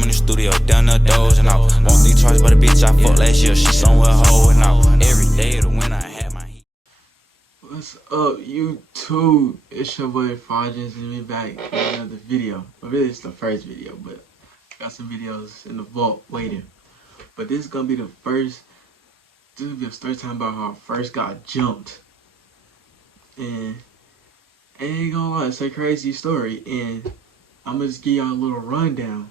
I'm in the studio, down the doors, and I won't think twice about a bitch I fucked last year. She somewhere holding out. Every day of the winter, I had my heat. What's up, YouTube? It's your boy Fajins, and we back with another video. Well, really, it's the first video, but got some videos in the vault waiting. But this is gonna be the first. This will be a story time about how I first got jumped, and I ain't gonna lie, it's a crazy story. And I'm gonna just give y'all a little rundown,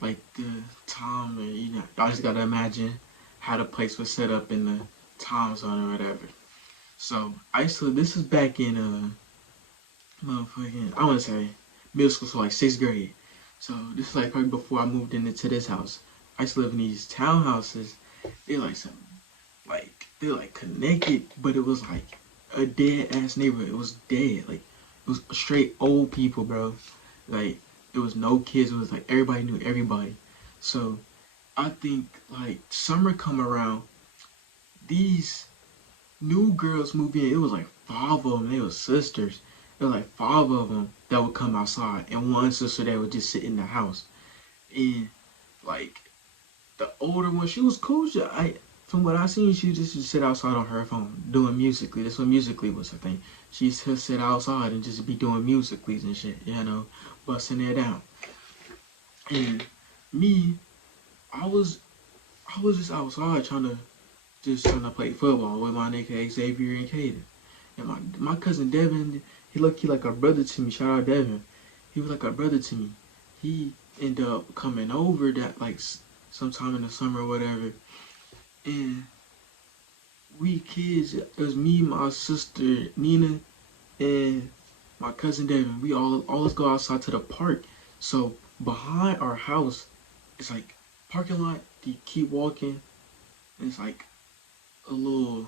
like the time, and y'all just gotta imagine how the place was set up in the time zone or whatever. So this is back in motherfucking, I wanna say middle school, so like 6th grade. So this is like probably before I moved into this house. I used to live in these townhouses. They're like connected, but it was like a dead ass neighborhood. It was dead. Like it was straight old people, bro. Like there was no kids. It was like everybody knew everybody. So I think like summer come around, these new girls move in. It was like 5 of them. They were sisters. There was like 5 of them that would come outside, and one sister that would just sit in the house. And like the older one, she was cool. From what I seen, she just sit outside on her phone doing Musical.ly. That's what Musical.ly was, I think. She used to sit outside and just be doing Musical.lys and shit, busting it down. And me, I was just outside trying to play football with my nigga Xavier and Caden. And my cousin Devin, he like a brother to me. Shout out Devin. He was like a brother to me. He ended up coming over that like sometime in the summer or whatever. And we kids, it was me, my sister Nina, and my cousin Devin. We all go outside to the park. So behind our house, it's like parking lot. You keep walking, and it's like a little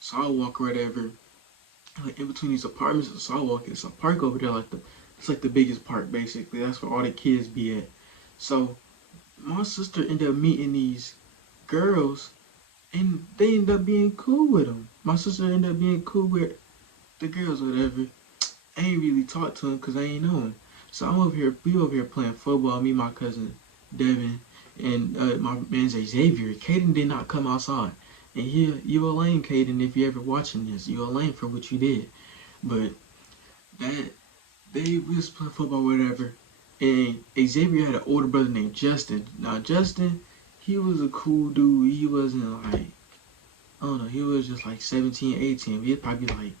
sidewalk or whatever. Like in between these apartments and the sidewalk, it's a park over there. It's like the biggest park basically. That's where all the kids be at. So my sister ended up meeting these girls, and they ended up being cool with them. My sister ended up being cool with the girls, whatever. I ain't really talked to them because I ain't know them. So we over here playing football, me, my cousin Devin, and my man Xavier. Caden did not come outside. And you a lame, Caden, if you ever watching this. You a lame for what you did. But we was playing football, whatever. And Xavier had an older brother named Justin. Now Justin, he was a cool dude. He wasn't like, I don't know, he was just like 17, 18. He was probably like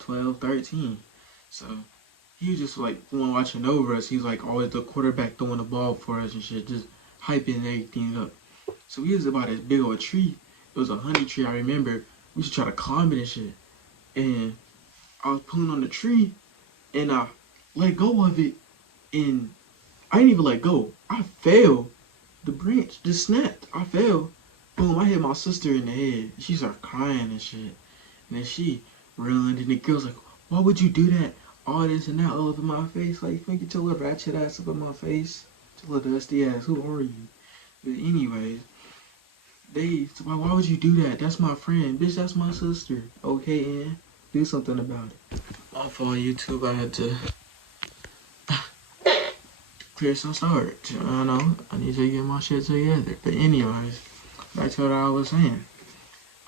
12, 13. So he was just like one watching over us. He was like always the quarterback throwing the ball for us and shit, just hyping everything up. So we was about this big old tree. It was a honey tree, I remember. We should try to climb it and shit. And I was pulling on the tree, and I let go of it, and I didn't even let go. I fell. The branch just snapped. I fell. Boom, I hit my sister in the head. She started crying and shit. And then she ruined, and the girl's like, why would you do that? All this and that all over my face. Like, you get your little ratchet ass up in my face. Your little dusty ass. Who are you? But anyways, why would you do that? That's my friend. Bitch, that's my sister. Okay, and do something about it. Off on YouTube, I had to clear some storage. I know. I need to get my shit together. But anyways, back to what I was saying.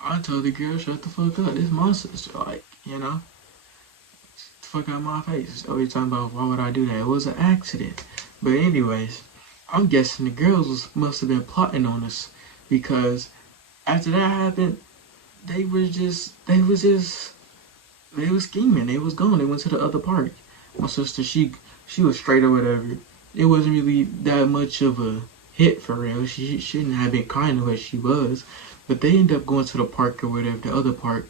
I told the girl, shut the fuck up. This is my sister. Like, get the fuck out of my face. Always talking about why would I do that? It was an accident. But anyways, I'm guessing the girls must have been plotting on us, because after that happened, they was scheming. They was gone. They went to the other park. My sister, she was straight or whatever. It wasn't really that much of a hit for real. She shouldn't have been kind to her. She was. But they ended up going to the park or whatever, the other park.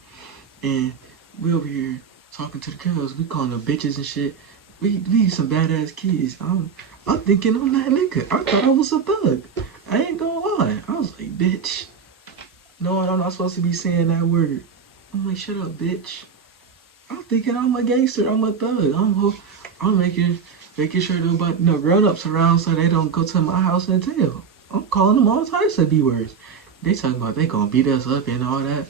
And we over here talking to the girls. We calling them bitches and shit. We some badass kids. I'm thinking I'm that nigga. I thought I was a thug. I ain't gonna lie. I was like, bitch. No, I'm not supposed to be saying that word. I'm like, shut up, bitch. I'm thinking I'm a gangster. I'm a thug. I'm making sure nobody, no grown-ups around so they don't go to my house and tell. I'm calling them all types of B words. They talking about they gonna beat us up and all that.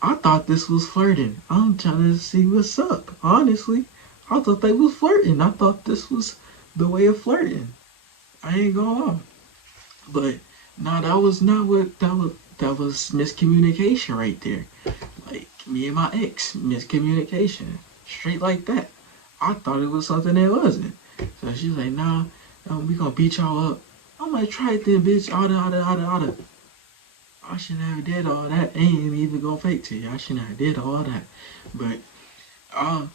I thought this was flirting. I'm trying to see what's up. Honestly, I thought they was flirting. I thought this was the way of flirting. I ain't gonna lie. But nah, that was not what that was miscommunication right there. Like me and my ex, miscommunication. Straight like that. I thought it was something it wasn't. So she's like, nah, we gonna beat y'all up. I'm like, try it then, bitch. All the. I should never did all that. Ain't even gonna fake to you. I should never did all that. But I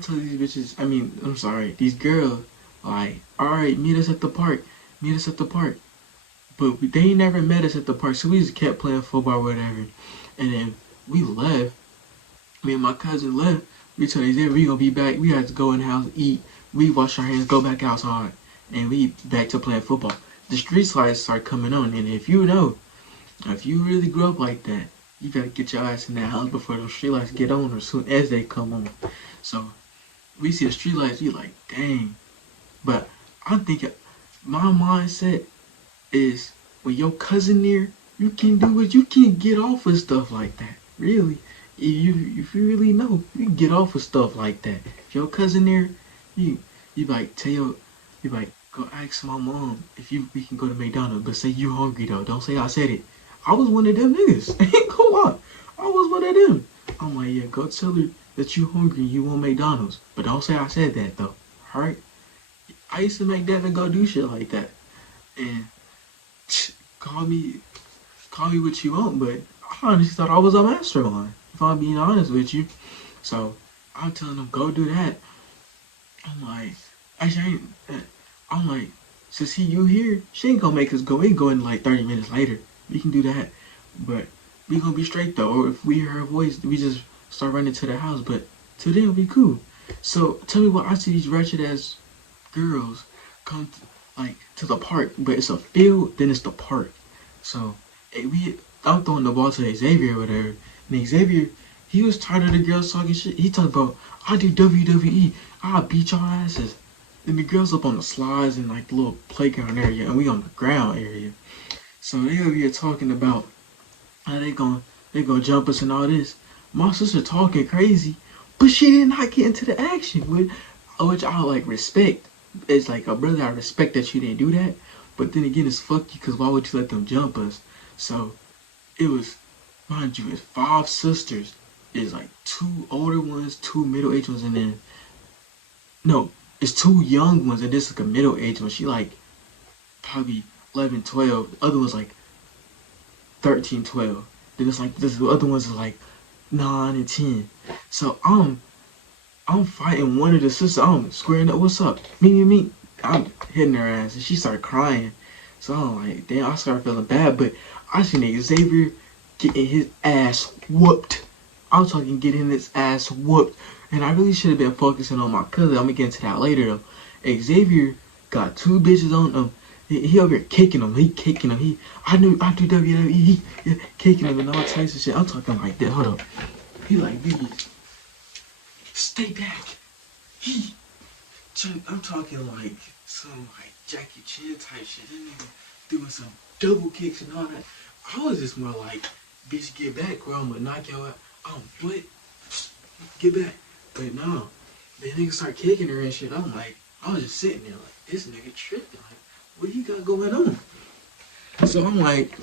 told these bitches, I'm sorry, these girls, like, alright, meet us at the park. Meet us at the park. But they never met us at the park, so we just kept playing football or whatever. And then we left. Me and my cousin left. We told Xavier we gonna be back. We had to go in the house, eat. We wash our hands, go back outside, and we back to playing football. The street lights start coming on, and if you really grew up like that, you gotta get your ass in that house before those street lights get on, or as soon as they come on. So we see the street lights, we like, dang. But I'm thinking, my mindset is when your cousin there, you can do it. You can get off with stuff like that. Really, if you really know, you can get off with stuff like that. If your cousin there, you like you like go ask my mom if we can go to McDonald's, but say you hungry though. Don't say I said it. I was one of them niggas. Ain't gonna lie. I was one of them. I'm like, yeah, go tell her that you hungry and you want McDonald's, but don't say I said that though. Alright? I used to make Devin go do shit like that. And call me what you want, but I honestly thought I was a mastermind, if I'm being honest with you. So I'm telling them, go do that. I'm like, actually, I'm like, since you here, she ain't gonna make us go. We can go in like 30 minutes later. We can do that. But we gonna be straight though. Or if we hear her voice, we just start running to the house. But till then, we cool. So tell me what I see these wretched ass girls come to the park, but it's a field, then it's the park. So I'm throwing the ball to Xavier or whatever, and Xavier, he was tired of the girls talking shit. He talked about, I do WWE, I'll beat y'all asses. And the girls up on the slides and like the little playground area, and we on the ground area. So they over here talking about how they gonna jump us and all this. My sister talking crazy, but she did not get into the action, which I like respect. It's like a brother, I respect that you didn't do that. But then again, it's fuck you, because why would you let them jump us? So it was, mind you, it's 5 sisters. It's like 2 older ones, 2 middle-aged ones, and then, no, it's 2 young ones, and this is like a middle-aged one. She like probably 11, 12. The other one's like 13, 12. Then it's like, the other ones are like 9 and 10. So I'm fighting one of the sisters. I'm squaring up. What's up? Me. I'm hitting her ass, and she started crying. So I'm like, damn, I started feeling bad. But I seen Xavier getting his ass whooped. I'm talking getting his ass whooped. And I really should have been focusing on my cousin. I'm gonna get into that later though. Xavier got 2 bitches on him. He over here kicking them. He kicking them. I do WWE. He kicking them and all types of shit. I'm talking like that. Hold up. He like, these. Stay back. I'm talking like some like Jackie Chan type shit. That nigga doing some double kicks and all that. I was just more like, bitch, get back, or I'm gonna knock your ass. What? Get back. But no, the nigga start kicking her and shit. I'm like, I was just sitting there like, this nigga tripping. Like, what do you got going on? So I'm like,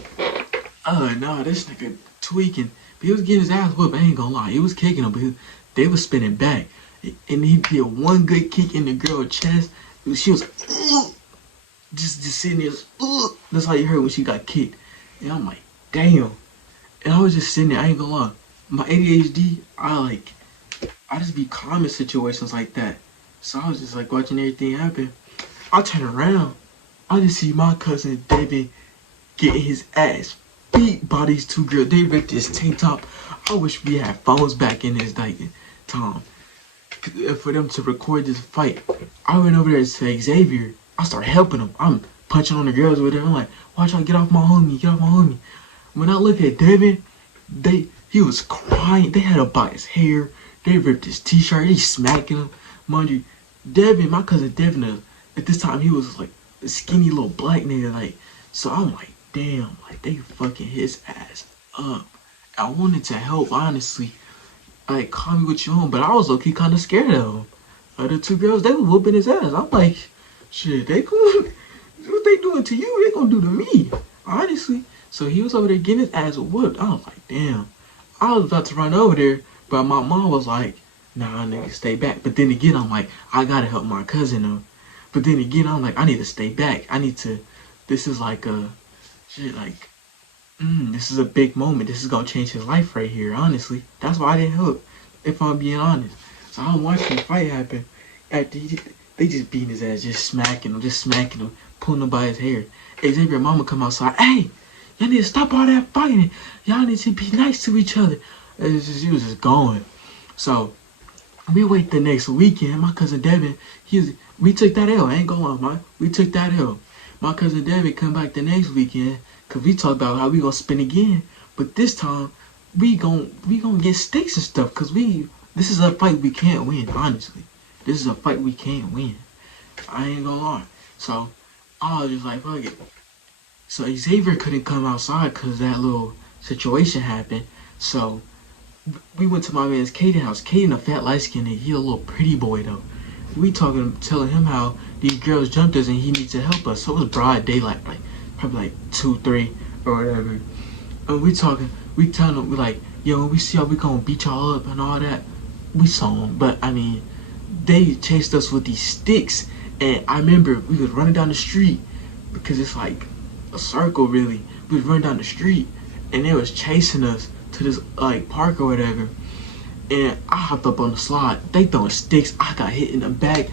nah, this nigga tweaking. But he was getting his ass whooped. I ain't gonna lie. He was kicking him, but they was spinning back. And he did one good kick in the girl's chest. She was just sitting there. That's how you heard when she got kicked. And I'm like, damn. And I was just sitting there. I ain't gonna lie. My ADHD, I just be calm in situations like that. So I was just like watching everything happen. I turn around. I just see my cousin David getting his ass beat by these 2 girls. They ripped his tank top. I wish we had phones back in this time for them to record this fight. I went over there to Xavier. I started helping him. I'm punching on the girls over there. I'm like, watch out, get off my homie, get off my homie. When I look at Devin, he was crying. They had to bite his hair. They ripped his t-shirt. They smacking him. Mind you, Devin, my cousin Devin, at this time he was like a skinny little black nigga. Like, so I'm like, damn, like they fucking his ass up. I wanted to help, honestly. Like, call me what you want, but I was low-key kind of scared of them. The 2 girls, they were whooping his ass. I'm like, shit, they cool. What they doing to you, they gonna do to me. Honestly. So he was over there getting his ass whooped. I was like, damn. I was about to run over there, but my mom was like, nah, nigga, stay back. But then again, I'm like, I gotta help my cousin though. But then again, I'm like, I need to stay back. I need to, this is like a, shit, like, this is a big moment. This is gonna change his life right here, honestly. That's why I didn't help, if I'm being honest. So I'm watching the fight happen. After they just beating his ass, just smacking him, pulling him by his hair. Xavier mama come outside, hey, y'all need to stop all that fighting. Y'all need to be nice to each other. She was just going. So we wait the next weekend. My cousin Devin, we took that L. I ain't gonna lie, man. We took that L. My cousin Devin come back the next weekend, cause we talked about how we gonna spin again. But this time, we gonna get sticks and stuff, cause this is a fight we can't win, honestly. This is a fight we can't win. I ain't gonna lie. So I was just like, fuck it. So Xavier couldn't come outside cause that little situation happened. So we went to my man's Caden house. Caden, a fat light skinned nigga, he a little pretty boy though. We telling him how these girls jumped us and he needs to help us. So it was broad daylight, like probably like 2, 3 or whatever. And we telling him, we like, yo, we see how we gonna beat y'all up and all that. We saw them, but I mean, they chased us with these sticks. And I remember we was running down the street because it's like a circle really. We was running down the street and they was chasing us to this like park or whatever. And I hopped up on the slide. They throwing sticks. I got hit in the back.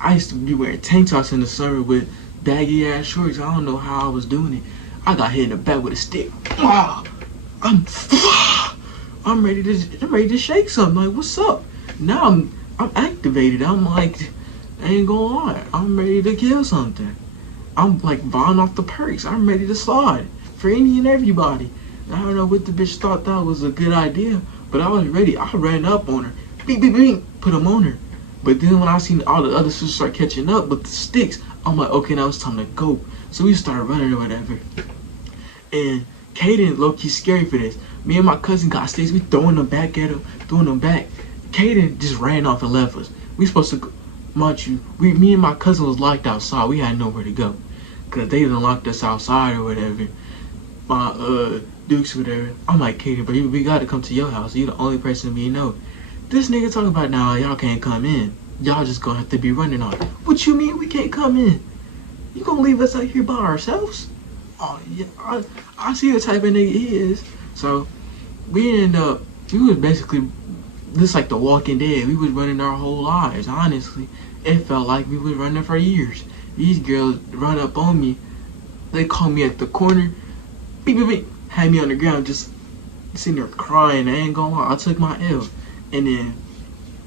I used to be wearing tank tops in the summer with baggy ass shorts. I don't know how I was doing it. I got hit in the back with a stick. I'm ready to shake something. Like, what's up? Now I'm activated. I'm like, I ain't gonna lie. I'm ready to kill something. I'm like buying off the perks. I'm ready to slide for any and everybody. I don't know what the bitch thought that was a good idea, but I was ready. I ran up on her. Beep, beep, beep. Put them on her. But then when I seen all the other sisters start catching up with the sticks, I'm like, okay, now it's time to go. So we started running or whatever. And Caden, low-key scary for this. Me and my cousin got sticks. We throwing them back at him, throwing them back. Caden just ran off and left us. We supposed to go, mind you, me and my cousin was locked outside. We had nowhere to go. Because they done locked us outside or whatever. My, Dukes or whatever. I'm like, Caden, but we gotta come to your house. You the only person we know. This nigga talking about, nah, y'all can't come in. Y'all just gonna have to be running on. What you mean we can't come in? You gonna leave us out here by ourselves? Oh, yeah, I see the type of nigga he is. So, we was basically just like the Walking Dead. We was running our whole lives, honestly. It felt like we was running for years. These girls run up on me. They call me at the corner. Beep, beep, beep. Had me on the ground just sitting there crying. I ain't gonna lie. I took my L. And then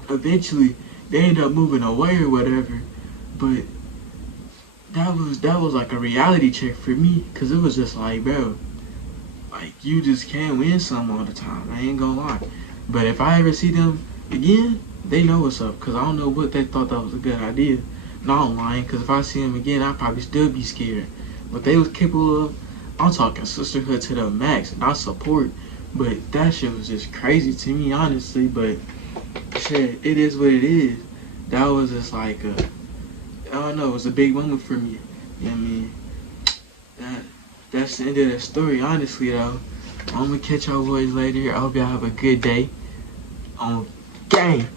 eventually they ended up moving away or whatever. But that was like a reality check for me. Cause it was just like, bro, like you just can't win some all the time. I ain't gonna lie. But if I ever see them again, they know what's up. Cause I don't know what they thought that was a good idea. No, I'm lying. Cause if I see them again, I'd probably still be scared. But they was capable of, I'm talking sisterhood to the max, not support. But that shit was just crazy to me, honestly. But shit, it is what it is. That was just like I don't know, it was a big moment for me. You know what I mean? That's the end of the story, honestly though. I'm gonna catch y'all boys later. I hope y'all have a good day. Gang.